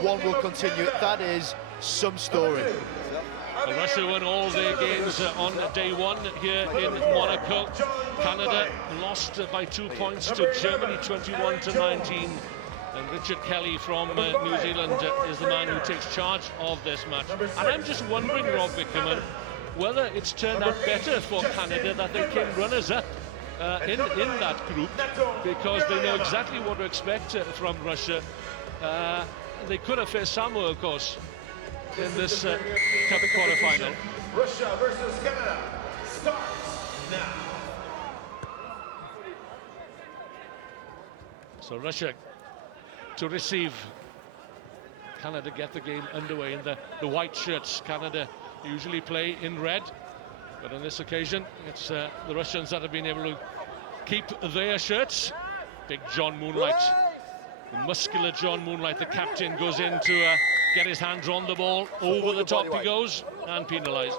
One will continue. That is some story. Well, Russia won all their games on day one here in Monaco. Canada lost by 2 points to Germany, 21-19. And Richard Kelly from New Zealand is the man who takes charge of this match. And I'm just wondering, Rob Wickerman, whether it's turned out better for Canada that they came runners-up in that group, because they know exactly what to expect from Russia. They could have faced Samoa, of course, in this Cup quarter-final. Russia versus Canada starts now. So Russia to receive. Canada get the game underway in the white shirts. Canada usually play in red, but on this occasion it's the Russians that have been able to keep their shirts. Big John Moonlight, the muscular John Moonlight, the captain, goes in to get his hands on the ball. Over the top he goes and penalised.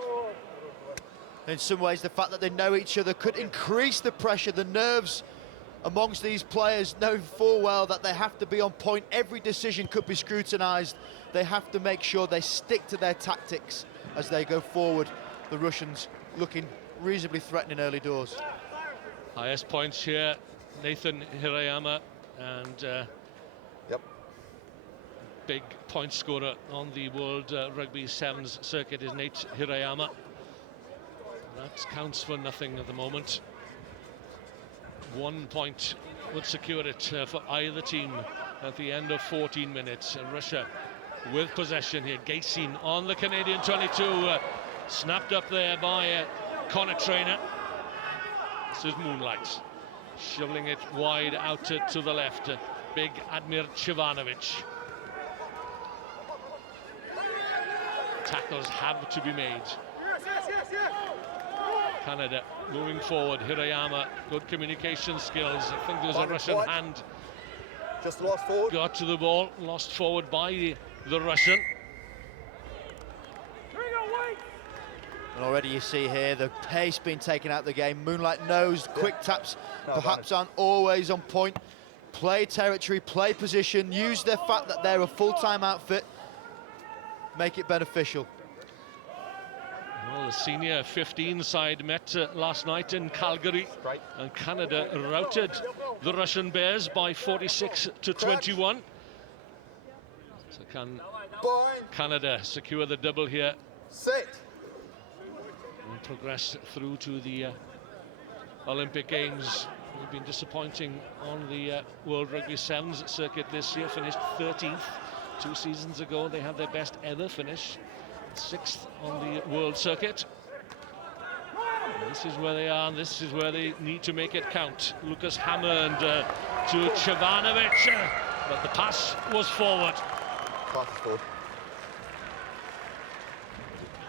In some ways, the fact that they know each other could increase the pressure, the nerves amongst these players, knowing full well that they have to be on point. Every decision could be scrutinised. They have to make sure they stick to their tactics as they go forward. The Russians looking reasonably threatening early doors. Highest points here, Nathan Hirayama, and big point scorer on the World Rugby Sevens circuit is Nate Hirayama. That counts for nothing at the moment. 1 point would secure it for either team at the end of 14 minutes. Russia with possession here. Gaysin on the Canadian 22, snapped up there by Connor Traynor. This is Moonlight, shoveling it wide out to the left. Big Admir Chivanovic. Tackles have to be made. Canada moving forward. Hirayama, good communication skills. I think there was a Russian hand. Just lost forward. Got to the ball, lost forward by the Russian. And already you see here the pace being taken out of the game. Moonlight knows quick taps perhaps aren't always on point. Play territory, play position, use the fact that they're a full-time outfit, make it beneficial. Well, the senior 15 side met last night in Calgary, and Canada routed the Russian Bears by 46-21. So can Canada secure the double here and progress through to the Olympic Games? We've been disappointing on the World Rugby Sevens circuit this year, finished 13th. 2 seasons ago they had their best ever finish, 6th on the world circuit. And this is where they are, and this is where they need to make it count. Lucas Hammond to Chivanovic, but the pass was forward.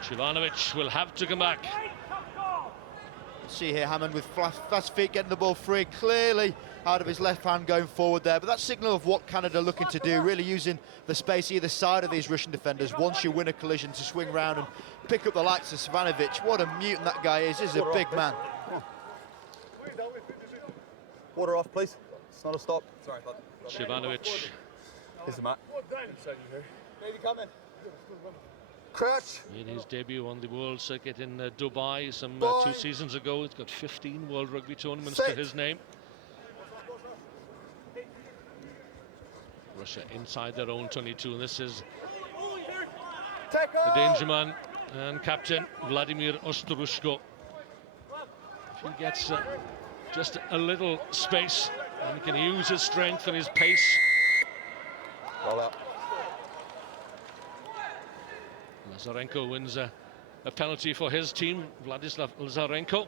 Chivanovic will have to come back. See here Hammond with fast feet getting the ball free, clearly out of his left hand going forward there, but that's signal of what Canada are looking to do, really using the space either side of these Russian defenders once you win a collision to swing round and pick up the likes of Savanovic. What a mutant that guy is. He's a big man. Water off, please. It's not a stop. Sorry, Chivanovic. Here's the mat. Maybe coming. Crouch. Made his debut on the world circuit in Dubai some 2 seasons ago. He's got 15 World Rugby tournaments to his name. Russia inside their own 22, and this is the danger man and captain Vladimir Ostrushko. If he gets just a little space, and he can use his strength and his pace. Roll out. Lazarenko wins a penalty for his team, Vladislav Lazarenko.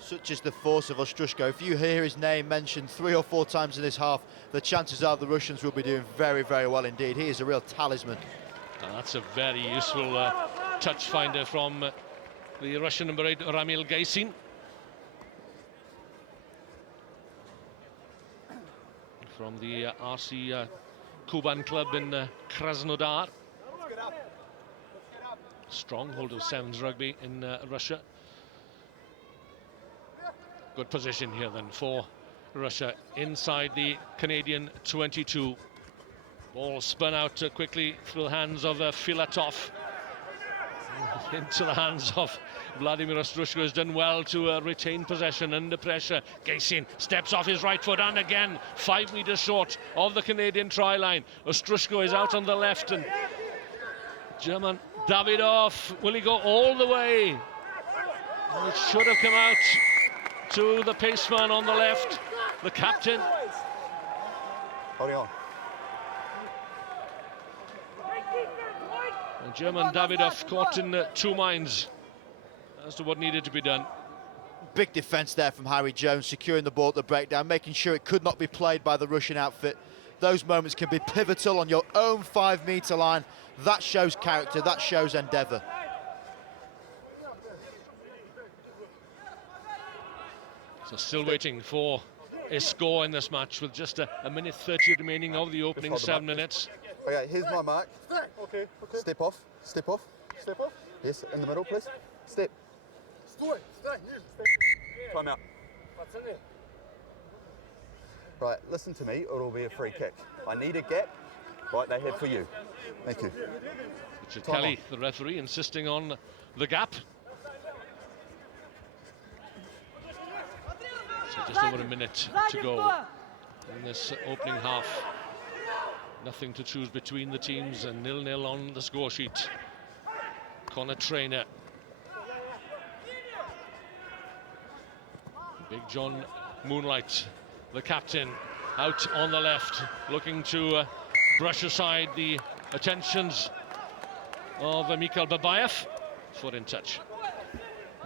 Such is the force of Ostrushko. If you hear his name mentioned 3 or 4 times in this half, the chances are the Russians will be doing very, very well indeed. He is a real talisman. And that's a very useful touch finder from the Russian number 8, Ramil Gaysin. From the RC Kuban club in Krasnodar. Stronghold of sevens rugby in Russia. Good position here then for Russia inside the Canadian 22. Ball spun out quickly through the hands of Filatov. Into the hands of Vladimir Ostrushko. Has done well to retain possession under pressure. Gaysin steps off his right foot, and again 5 meters short of the Canadian try line. Ostrushko is out on the left, and German Davidov, will he go all the way? It should have come out to the paceman on the left, the captain. Holding on. And German Davidov caught in 2 minds as to what needed to be done. Big defence there from Harry Jones, securing the ball at the breakdown, making sure it could not be played by the Russian outfit. Those moments can be pivotal on your own 5 metre line. That shows character, that shows endeavour. So still waiting for a score in this match with just a minute 30 remaining of the opening 7 minutes. Okay, here's my mark. Okay. Step off. Step off. Step off. Yes, in the middle, please. Step. Time out. Right, listen to me, or it'll be a free kick. I need a gap. Right, they head for you. Thank you. Richard Kelly, the referee, insisting on the gap. So just over a minute to go in this opening half. Nothing to choose between the teams, and 0-0 on the score sheet. Connor Traynor. Big John Moonlight, the captain, out on the left, looking to brush aside the attentions of Mikhail Babayev. Foot in touch.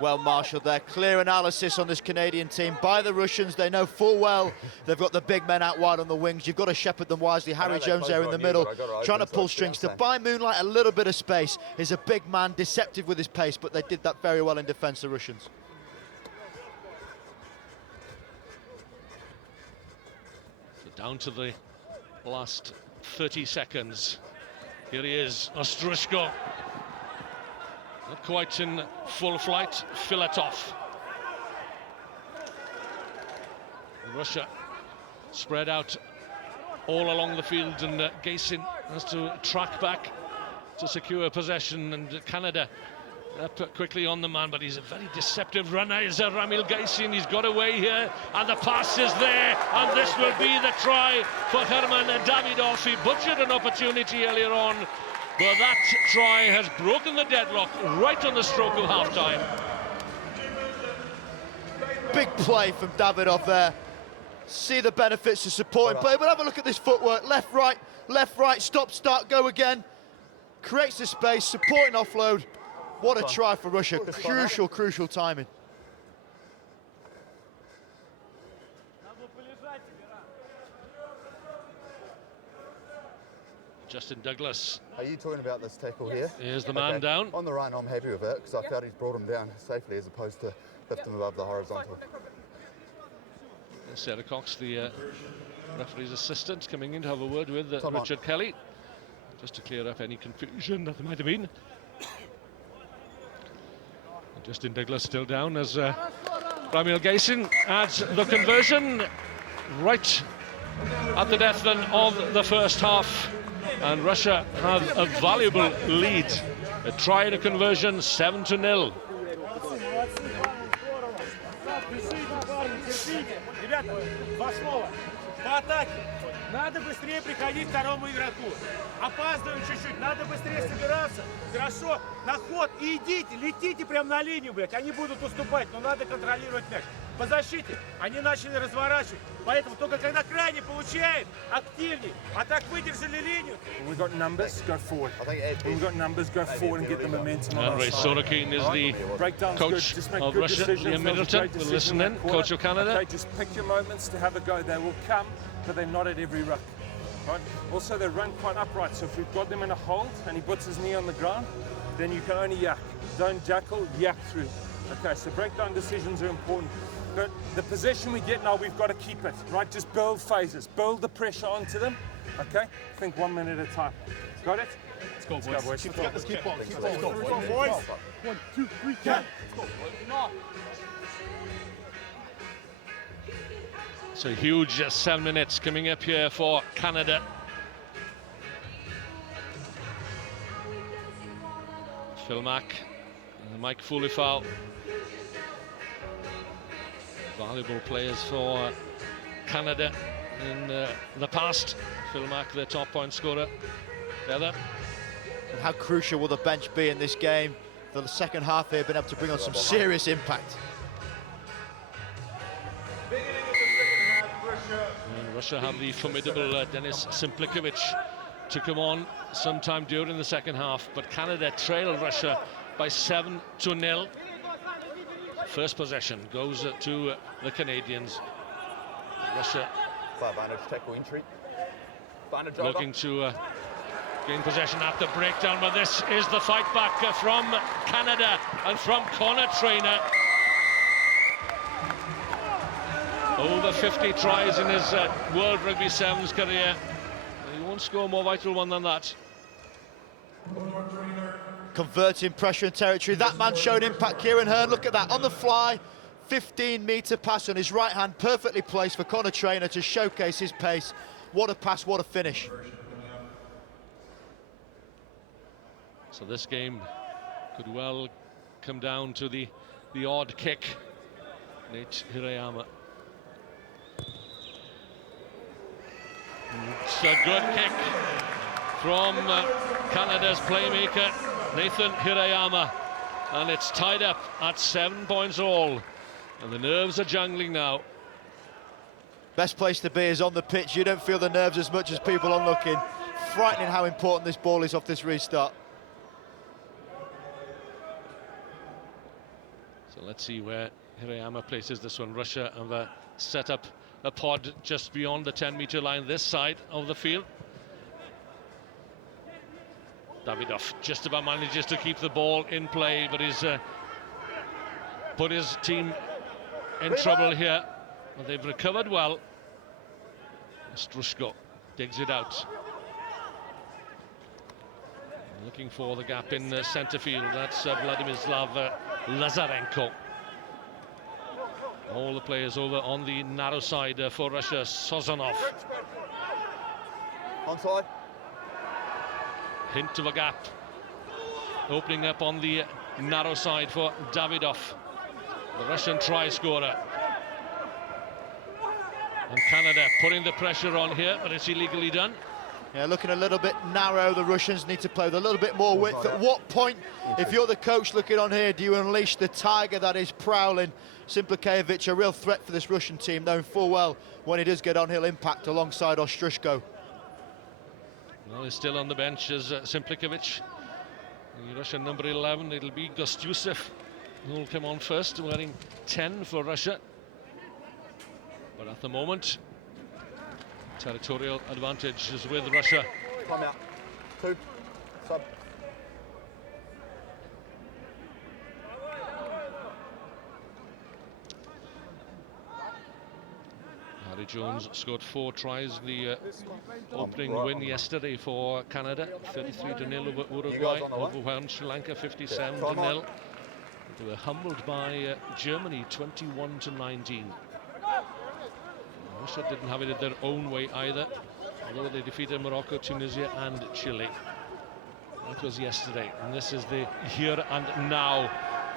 Well marshalled there. Clear analysis on this Canadian team by the Russians. They know full well they've got the big men out wide on the wings. You've got to shepherd them wisely. Harry Jones there in the middle, trying to pull strings. To buy Moonlight a little bit of space. He's a big man, deceptive with his pace, but they did that very well in defence, the Russians. So down to the last 30 seconds. Here he is, Ostrushko. Not quite in full flight, Filatov. Russia spread out all along the field, and Gaysin has to track back to secure possession, and Canada up quickly on the man, but he's a very deceptive runner, is Ramil Gaysin. He's got away here, and the pass is there, and this will be the try for Herman Davidov. He butchered an opportunity earlier on, but that try has broken the deadlock right on the stroke of half-time. Big play from Davidov there. See the benefits of supporting play, but have a look at this footwork. Left, right, stop, start, go again. Creates the space, supporting offload. What a try for Russia. Crucial timing. Justin Douglas. Are you talking about this tackle here? Here's the man down. On the run, I'm happy with it, because I felt he's brought him down safely as opposed to lift him above the horizontal. Sarah Cox, the referee's assistant, coming in to have a word with Richard Kelly, just to clear up any confusion that there might have been. And Justin Douglas still down as Ramil Gaysin adds the conversion right at the death then of the first half. And Russia have a valuable lead. A try and a conversion, 7-0. Ребята, 2 слова. По атаке надо быстрее приходить второму игроку. Опаздываем чуть-чуть, надо быстрее собираться. Хорошо, на ход и идите, летите прямо на линию, блядь. Они будут уступать, но надо контролировать мяч. По защите они начали разворачивать. Поэтому только когда крайне получает, активней. А так выдержали линию. We've got numbers, go forward. We've got numbers, go forward and get the momentum on our Ray side. Sorokin is the coach of Russia. Liam Middleton will listen in, coach of Canada. Okay, just pick your moments to have a go. They will come, but they're not at every ruck. Right? Also, they run quite upright, so if we've got them in a hold and he puts his knee on the ground, then you can only yak. Don't jackal, yak through. Okay, so breakdown decisions are important. But the possession we get now, we've got to keep it, right? Just build phases, build the pressure onto them, okay? Think 1 minute at a time. Got it? Let's go, boys. Let's keep on. Let's go, boys. 1, 2, 3, 10. Let's go. So huge 7 minutes coming up here for Canada. Phil Mack and Mike Fulifau, valuable players for Canada in the past. Phil Mack, their top point scorer. Heather. And how crucial will the bench be in this game? For the second half, they've been able to bring on some serious impact. And Russia have the formidable Denis Simplikovic to come on sometime during the second half, but Canada trail Russia by 7-0. First possession goes to the Canadians. Russia Advantage, tackle entry. Advantage looking to gain possession at the breakdown, but this is the fight back from Canada and from corner trainer. Over 50 tries in his World Rugby Sevens career. He won't score a more vital one than that. Converting pressure and territory. That man showed impact, Kieran Hearn. Look at that, on the fly. 15-metre pass on his right hand, perfectly placed for corner trainer to showcase his pace. What a pass, what a finish. So this game could well come down to the odd kick. Nate Hirayama. It's a good kick from Canada's playmaker, Nathan Hirayama. And it's tied up at 7 points all. And the nerves are jungling now. Best place to be is on the pitch. You don't feel the nerves as much as people on looking. Frightening how important this ball is off this restart. So let's see where Hirayama places this one. Russia have set up a pod just beyond the 10-metre line this side of the field. Davidov just about manages to keep the ball in play, but he's put his team in trouble here. But they've recovered well. Strushko digs it out. Looking for the gap in the centre field. That's Vladislav Lazarenko. All the players over on the narrow side for Russia. Sozonov. Onside. Hint of a gap. Opening up on the narrow side for Davidov, the Russian try scorer. And Canada putting the pressure on here, but it's illegally done. Yeah, looking a little bit narrow. The Russians need to play with a little bit more width. At what point, if you're the coach looking on here, do you unleash the tiger that is prowling? Simplikovic, a real threat for this Russian team, knowing full well when he does get on, he'll impact alongside Ostrushko. Well, he's still on the bench as Simplikovic. The Russian number 11, it'll be Gostyusev who will come on first, wearing 10 for Russia. But at the moment, territorial advantage is with Russia. Time out. 2. Sub. Harry Jones scored 4 tries in the opening win yesterday for Canada. 33-0 over Uruguay, overwhelmed Sri Lanka 57-0. They were humbled by Germany 21-19. Russia didn't have it their own way either, although they defeated Morocco, Tunisia and Chile. That was yesterday, and this is the here and now,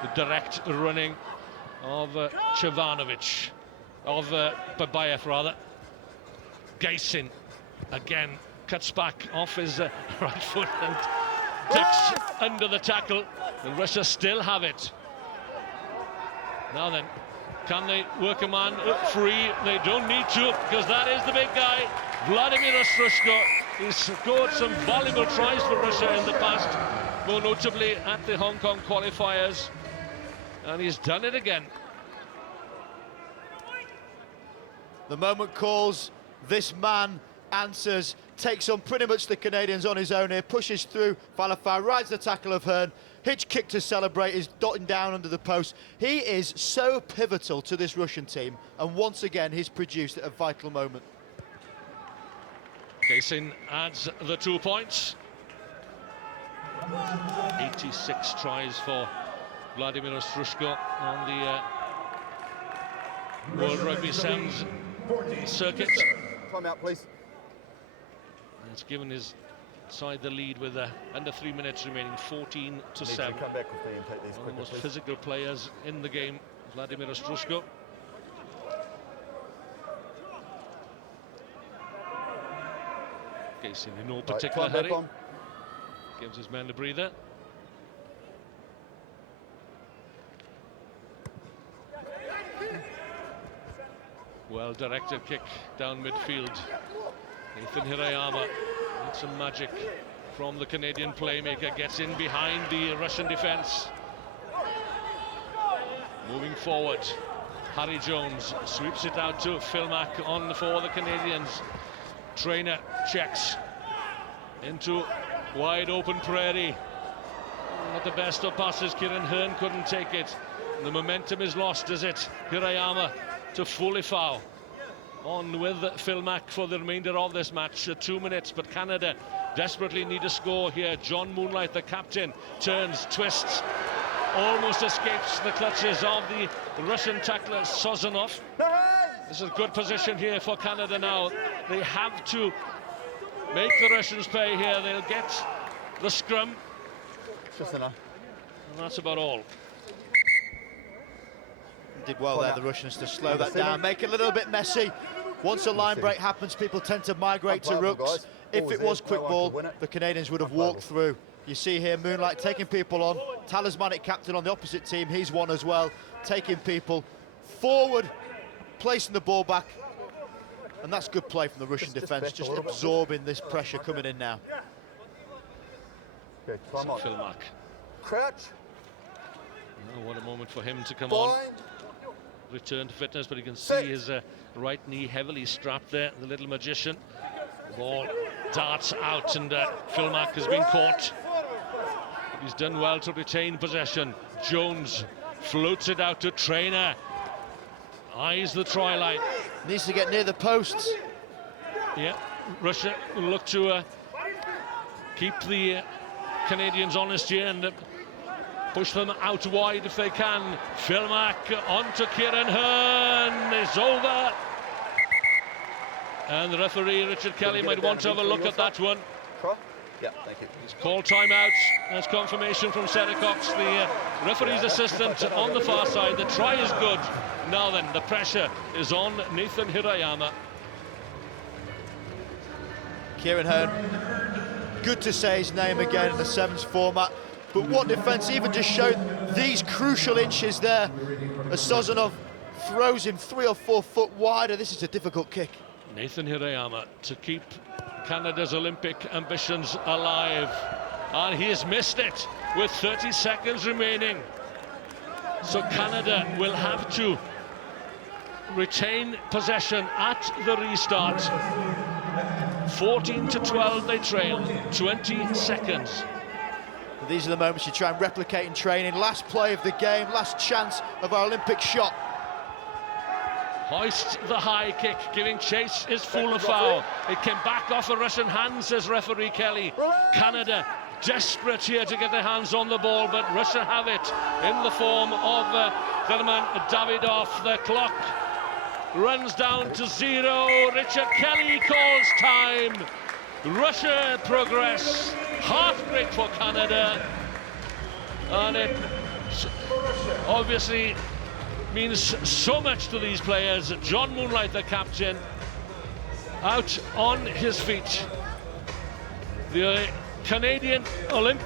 the direct running of Cevanovic, of Babayev rather. Gaisin again cuts back off his right foot and ducks under the tackle, and Russia still have it. Now then, can they work a man free? They don't need to, because that is the big guy, Vladimir Ostrushko. He's scored some valuable tries for Russia in the past, more notably at the Hong Kong qualifiers, and he's done it again. The moment calls, this man answers, takes on pretty much the Canadians on his own here, pushes through, Falafel rides the tackle of Hearn, hitch kick to celebrate, is dotting down under the post. He is so pivotal to this Russian team, and once again he's produced at a vital moment. Gaisin adds the 2 points. 86 tries for Vladimir Ostrushko on the World Rugby Sevens circuit. Time out, please. And it's given his side the lead with under 3 minutes remaining, 14-7. Need to come back with me and take these One of the quicker, most please. physical players in the game, Vladimir Ostrushko. Casey in no particular time back hurry. on. Gives his man a breather. Well-directed kick down midfield. Nathan Hirayama needs some magic from the Canadian playmaker. Gets in behind the Russian defense. Moving forward, Harry Jones sweeps it out to Phil Mack on for the Canadians. Trainer checks into wide open prairie. Not the best of passes. Kieran Hearn couldn't take it. The momentum is lost, is it? Hirayama to fully foul. On with Phil Mack for the remainder of this match. 2 minutes, but Canada desperately need a score here. John Moonlight, the captain, turns, twists, almost escapes the clutches of the Russian tackler Sozanov. This is a good position here for Canada now. They have to make the Russians pay here. They'll get the scrum. Just enough. And that's about all. Did well there, the Russians, to slow that down, make it a little bit messy. Once a line break happens, people tend to migrate to rucks. If it was quick ball, the Canadians would have walked through. You see here Moonlight taking people on. Talismanic captain on the opposite team, he's one as well. Taking people forward, placing the ball back. And that's good play from the Russian defence, just absorbing this pressure coming in now. Okay, time on. Phil Mack. Crouch. Oh, what a moment for him to come on. Return to fitness, but you can see his right knee heavily strapped there, the little magician. The ball darts out, and Phil Mack has been caught. But he's done well to retain possession. Jones floats it out to Trainer. Eyes the try line. Needs to get near the posts. Yeah, Russia will look to keep the Canadians honest here and push them out wide if they can. Phil Mack onto Kieran Hearn. It's over. And the referee, Richard Kelly, might want to have a look at that one. Try? Yeah, thank you. He's called timeout. That's confirmation from Sarah Cox, the referee's assistant on the far side. The try is good. Now then, the pressure is on Nathan Hirayama. Kieran Hearn, good to say his name again in the sevens format. But what defence, even just showed these crucial inches there as Sozanov throws him 3 or 4 foot wider. This is a difficult kick. Nathan Hirayama to keep Canada's Olympic ambitions alive. And he has missed it with 30 seconds remaining. So Canada will have to retain possession at the restart. 14-12 they trail, 20 seconds. These are the moments you try and replicate in training. Last play of the game, last chance of our Olympic shot. Hoists the high kick, giving chase is full of foul. It came back off the Russian hands, says referee Kelly. Canada desperate here to get their hands on the ball, but Russia have it in the form of German Davidov. The clock runs down to 0. Richard Kelly calls time. Russia progress. Heartbreak for Canada. And it obviously means so much to these players. John Moonlight, the captain, out on his feet. The Canadian Olympic